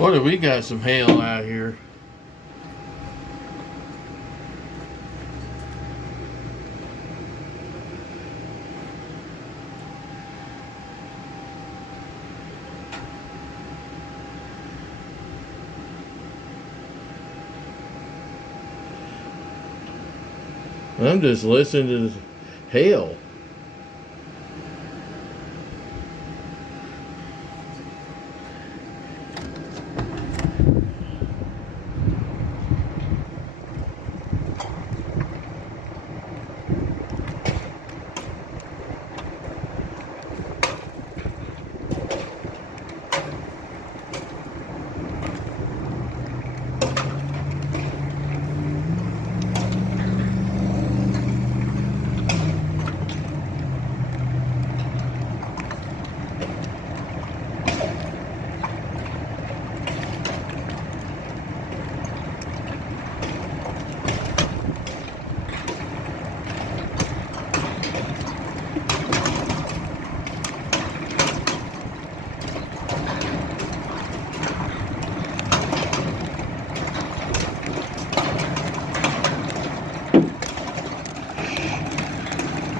What have we got some hail out here? I'm just listening to this hail.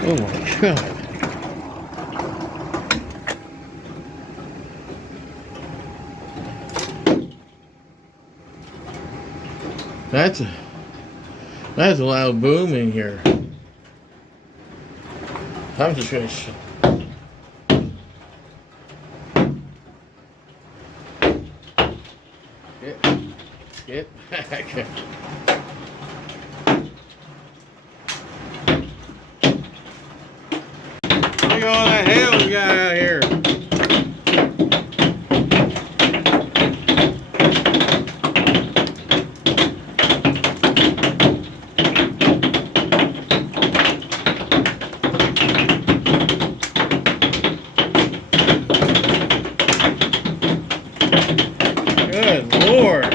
Oh my God. That's a loud boom in here. I'm just gonna get back. Look at all that hail we got out here. Good Lord.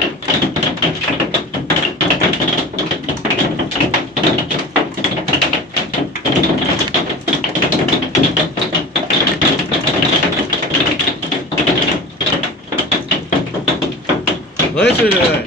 Listen to it.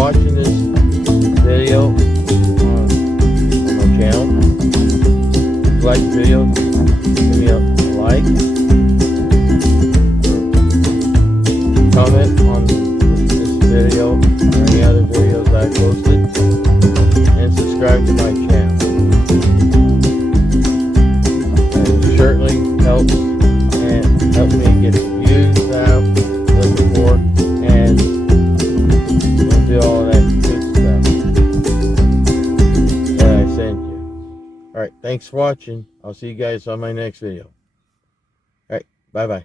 watching this video on my channel. If you like the video, give me a like, comment on this video or any other videos I posted, and subscribe to my channel. And it certainly helps me get the views that I'm looking for, and do all that good stuff that I sent you. Alright, thanks for watching. I'll see you guys on my next video. Alright, bye bye.